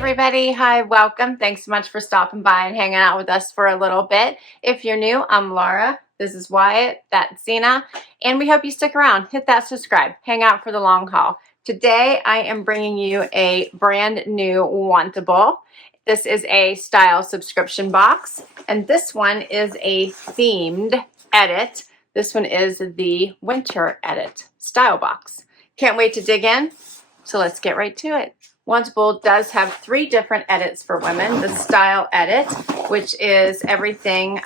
everybody. Hi, welcome. Thanks so much for stopping by and hanging out with us for a little bit. If you're new, I'm Laura. This is Wyatt. That's Zena. And we hope you stick around. Hit that subscribe. Hang out for the long haul. Today, I am bringing you a brand new Wantable. This is a style subscription box. And this one is a themed edit. This one is the winter edit style box. Can't wait to dig in. So let's get right to it. Wantable does have 3 different edits for women. The style edit, which is everything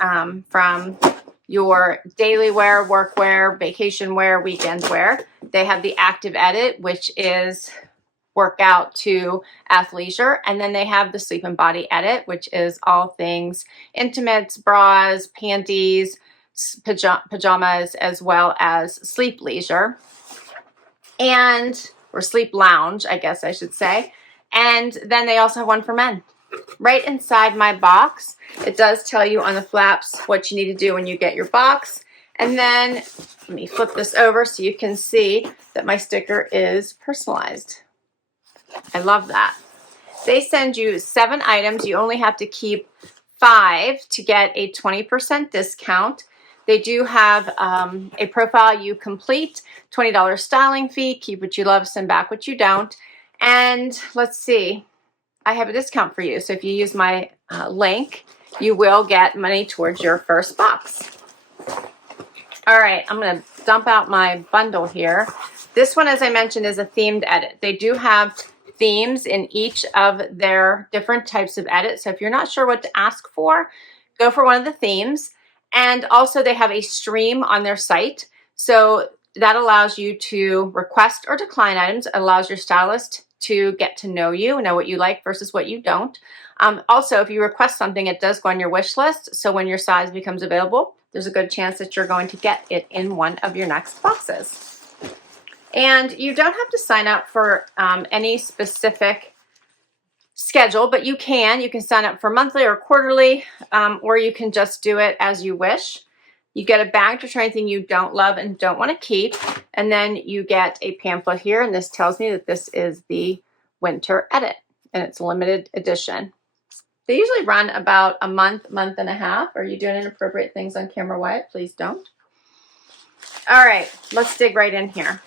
from your daily wear, work wear, vacation wear, weekend wear. They have the active edit, which is workout to athleisure. And then they have the sleep and body edit, which is all things intimates, bras, panties, pajamas, as well as sleep leisure. Or sleep lounge, I guess I should say. And then they also have one for men. Right inside my box, it does tell you on the flaps what you need to do when you get your box. And then let me flip this over so you can see that my sticker is personalized. I love that. They send you 7 items. You only have to keep 5 to get a 20% discount. They do have a profile you complete, $20 styling fee, keep what you love, send back what you don't. And let's see, I have a discount for you. So if you use my link, you will get money towards your first box. All right, I'm gonna dump out my bundle here. This one, as I mentioned, is a themed edit. They do have themes in each of their different types of edits. So if you're not sure what to ask for, go for one of the themes. And also they have a stream on their site. So that allows you to request or decline items. It allows your stylist to get to know you, know what you like versus what you don't. Also, if you request something, it does go on your wish list. So when your size becomes available, there's a good chance that you're going to get it in one of your next boxes. And you don't have to sign up for any specific schedule, but you can sign up for monthly or quarterly, or you can just do it as you wish. You get a bag to try anything you don't love and don't want to keep, and then you get a pamphlet here, and this tells me that this is the winter edit, and it's a limited edition. They usually run about a month, month and a half. Are you doing inappropriate things on camera, Wyatt? Please don't. All right, let's dig right in here.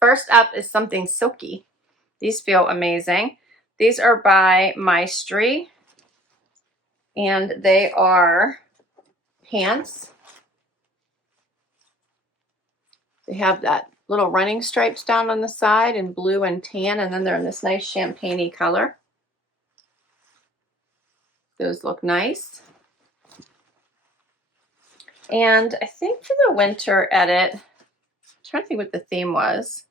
First up is something silky. These feel amazing. These are by Maestri, and they are pants. They have that little running stripes down on the side in blue and tan, and then they're in this nice champagne-y color. Those look nice. And I think for the winter edit, I'm trying to think what the theme was.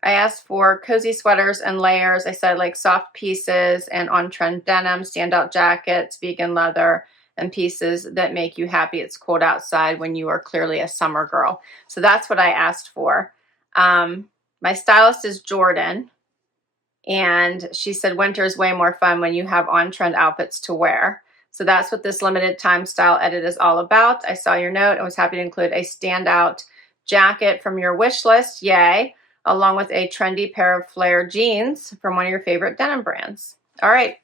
I asked for cozy sweaters and layers. I said like soft pieces and on-trend denim, standout jackets, vegan leather, and pieces that make you happy it's cold outside when you are clearly a summer girl. So that's what I asked for. My stylist is Jordan, and she said winter is way more fun when you have on-trend outfits to wear. So that's what this limited time style edit is all about. I saw your note and was happy to include a standout jacket from your wish list. Yay. Along with a trendy pair of flare jeans from one of your favorite denim brands. All right,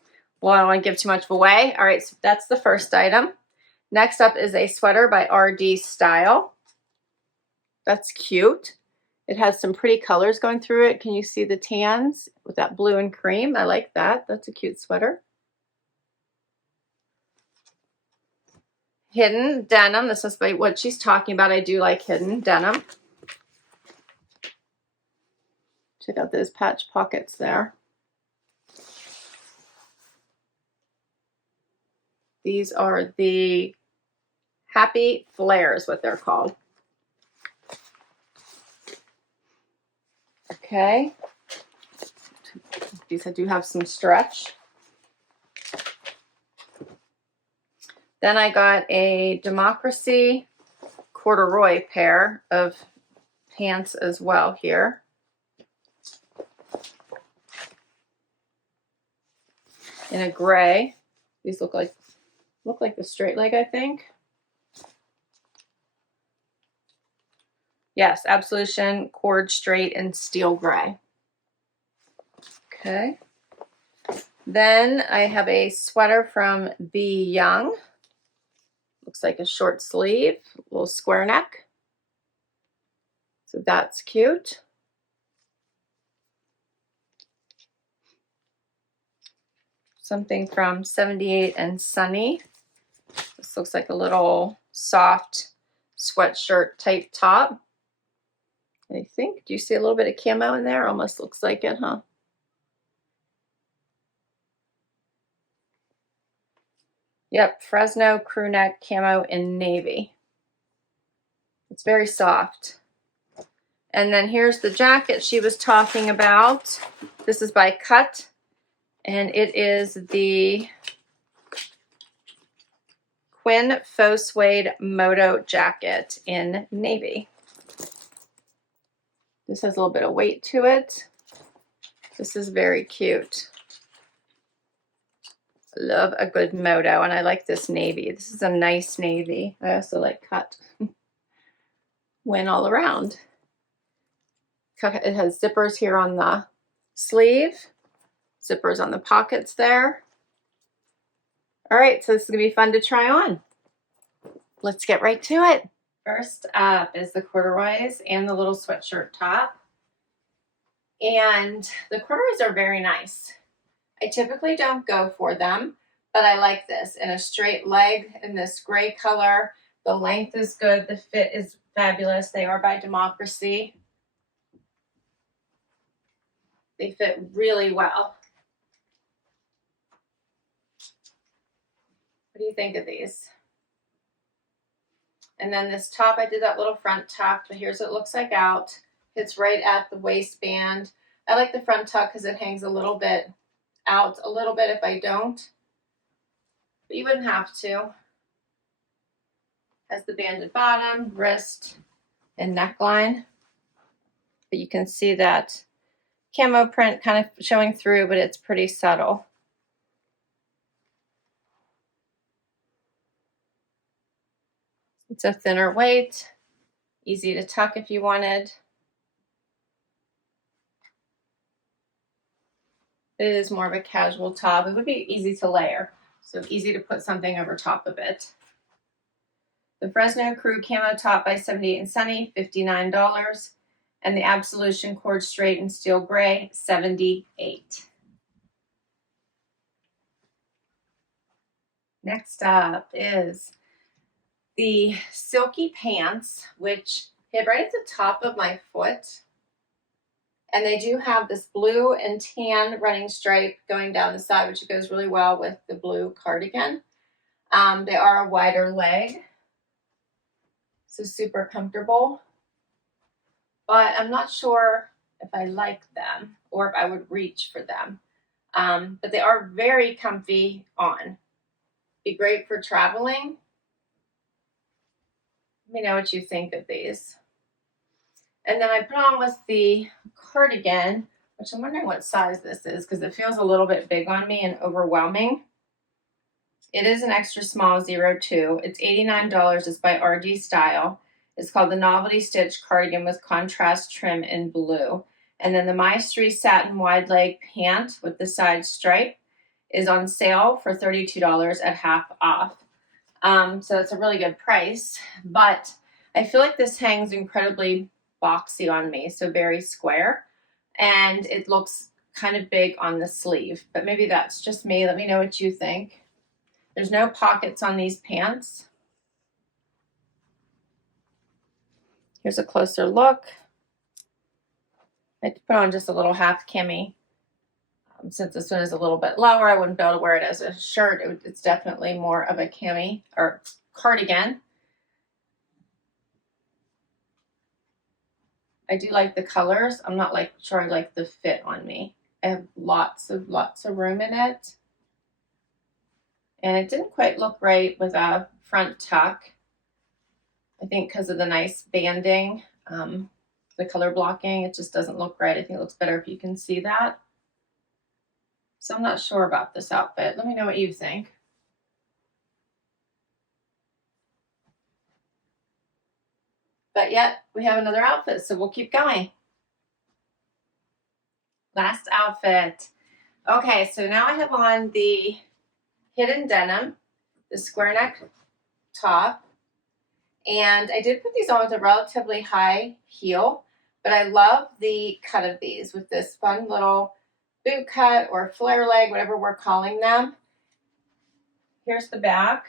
well, I don't want to give too much away. All right, so that's the first item. Next up is a sweater by RD Style. That's cute. It has some pretty colors going through it. Can you see the tans with that blue and cream? I like that. That's a cute sweater. Hidden denim. This is what she's talking about. I do like hidden denim. Check out those patch pockets there. These are the Happi flares, what they're called. Okay. These do have some stretch. Then I got a Democracy corduroy pair of pants as well here. In a gray. These look like the straight leg, I think. Yes, Absolution, cord straight, and steel gray. Okay. Then I have a sweater from b.young. Looks like a short sleeve, little square neck. So that's cute. Something from 78 and Sunny. This looks like a little soft sweatshirt type top. I think, do you see a little bit of camo in there? Almost looks like it, huh? Yep, Fresno crew neck camo in navy. It's very soft. And then here's the jacket she was talking about. This is by Cut, and it is the Quinn Faux Suede Moto jacket in navy. This has a little bit of weight to it. This is very cute. I love a good Moto, and I like this navy. This is a nice navy. I also like Cut. Win all around. It has zippers here on the sleeve, zippers on the pockets there. All right, so this is gonna be fun to try on. Let's get right to it. First up is the corduroys and the little sweatshirt top. And the corduroys are very nice. I typically don't go for them, but I like this in a straight leg in this gray color. The length is good, the fit is fabulous. They are by Democracy. They fit really well. What do you think of these? And then this top, I did that little front tuck, but here's what it looks like out. It's right at the waistband. I like the front tuck because it hangs a little bit out, a little bit if I don't, but you wouldn't have to. Has the banded bottom, wrist, and neckline. But you can see that camo print kind of showing through, but it's pretty subtle. It's a thinner weight, easy to tuck if you wanted. It is more of a casual top. It would be easy to layer, so easy to put something over top of it. The Fresno Crew Camo Top by 78 and Sunny, $59. And the Absolution Cord Straight and Steel Gray, $78. Next up is the silky pants, which hit right at the top of my foot. And they do have this blue and tan running stripe going down the side, which goes really well with the blue cardigan. They are a wider leg, so super comfortable. But I'm not sure if I like them or if I would reach for them. But they are very comfy on. Be great for traveling. Let me know what you think of these. And then I put on with the cardigan, which I'm wondering what size this is because it feels a little bit big on me and overwhelming. It is an extra small 02. It's $89. It's by RD Style. It's called the Novelty Stitch Cardigan with Contrast Trim in blue. And then the Maestri Satin Wide Leg Pant with the side stripe is on sale for $32 at half off. So it's a really good price, but I feel like this hangs incredibly boxy on me, so very square, and it looks kind of big on the sleeve, but maybe that's just me. Let me know what you think. There's no pockets on these pants. Here's a closer look. I put on just a little half cami. Since this one is a little bit lower, I wouldn't be able to wear it as a shirt. It's definitely more of a cami or cardigan. I do like the colors. I'm not sure I like the fit on me. I have lots of room in it. And it didn't quite look right with a front tuck. I think because of the nice banding, the color blocking, it just doesn't look right. I think it looks better if you can see that. So I'm not sure about this outfit. Let me know what you think. but yet we have another outfit, so we'll keep going. Last outfit. Okay, so now I have on the hidden denim, the square neck top, and I did put these on with a relatively high heel, but I love the cut of these with this fun little boot cut or flare leg, whatever we're calling them. Here's the back.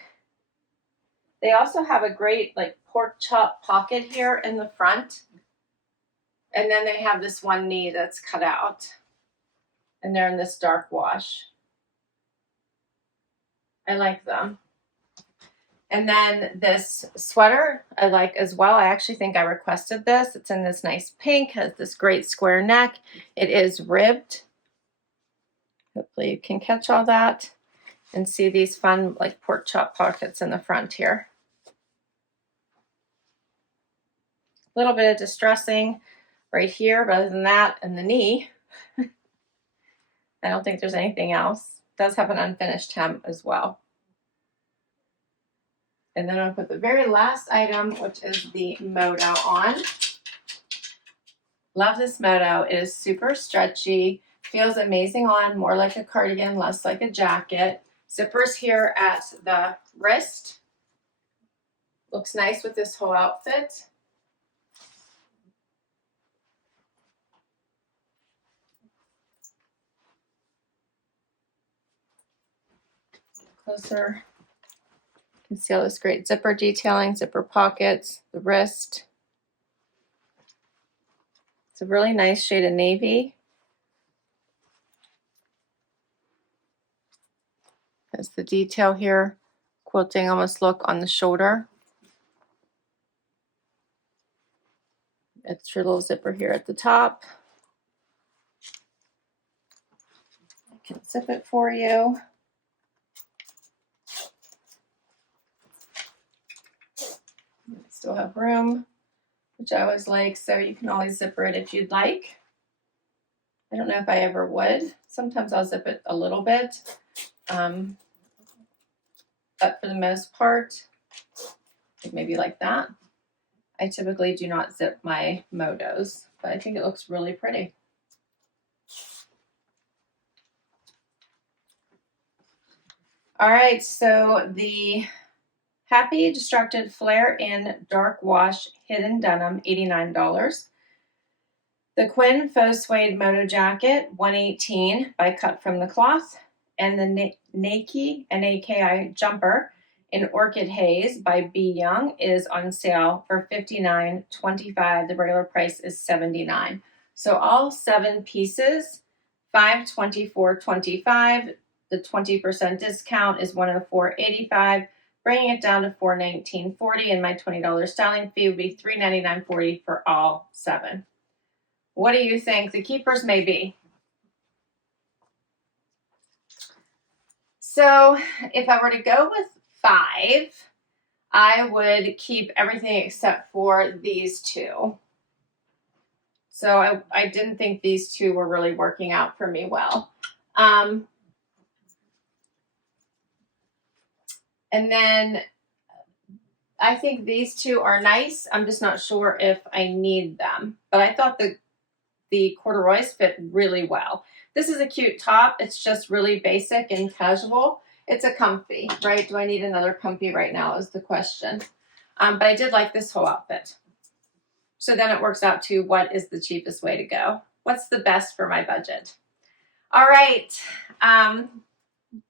They also have a great like pork chop pocket here in the front. And then they have this one knee that's cut out. And they're in this dark wash. I like them. And then this sweater I like as well. I actually think I requested this. It's in this nice pink, has this great square neck. It is ribbed. Hopefully you can catch all that and see these fun like pork chop pockets in the front here. A little bit of distressing right here, but other than that, and the knee, I don't think there's anything else. It does have an unfinished hem as well. And then I'll put the very last item, which is the Moto on. Love this Moto. It is super stretchy, feels amazing on, more like a cardigan, less like a jacket. Zippers here at the wrist. Looks nice with this whole outfit. Closer. You can see all this great zipper detailing, zipper pockets, the wrist. It's a really nice shade of navy. There's the detail here, quilting almost look on the shoulder. Extra little zipper here at the top. I can zip it for you. Still have room, which I always like, so you can always zipper it if you'd like. I don't know if I ever would. Sometimes I'll zip it a little bit, but for the most part, maybe like that. I typically do not zip my Motos, but I think it looks really pretty. All right, so the Happi Destructed Flare in Dark Wash Hidden Denim, $89. The Quinn Faux Suede Moto Jacket, $118 by Cut from the Cloth. And the Naki, N-A-K-I Jumper in Orchid Haze by b.young is on sale for $59.25. The regular price is $79. So all 7 pieces, $524.25. The 20% discount is $104.85. Bringing it down to $419.40, and my $20 styling fee would be $399.40 for all 7. What do you think the keepers may be? So if I were to go with 5, I would keep everything except for these 2. So I didn't think these 2 were really working out for me well. And then I think these 2 are nice. I'm just not sure if I need them. But I thought the corduroys fit really well. This is a cute top. It's just really basic and casual. It's a comfy, right? Do I need another comfy right now is the question. But I did like this whole outfit. So then it works out to what is the cheapest way to go? What's the best for my budget? All right.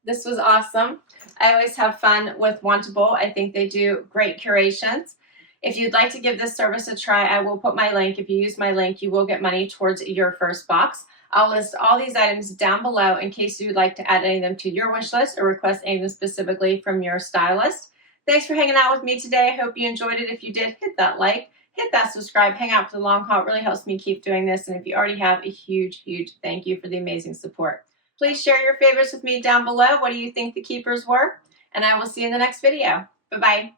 This was awesome. I always have fun with Wantable. I think they do great curations. If you'd like to give this service a try, I will put my link. If you use my link, you will get money towards your first box. I'll list all these items down below in case you'd like to add any of them to your wish list or request any of them specifically from your stylist. Thanks for hanging out with me today. I hope you enjoyed it. If you did, hit that like, hit that subscribe, hang out for the long haul. It really helps me keep doing this. And if you already have, a huge, huge thank you for the amazing support. Please share your favorites with me down below. What do you think the keepers were? And I will see you in the next video. Bye-bye.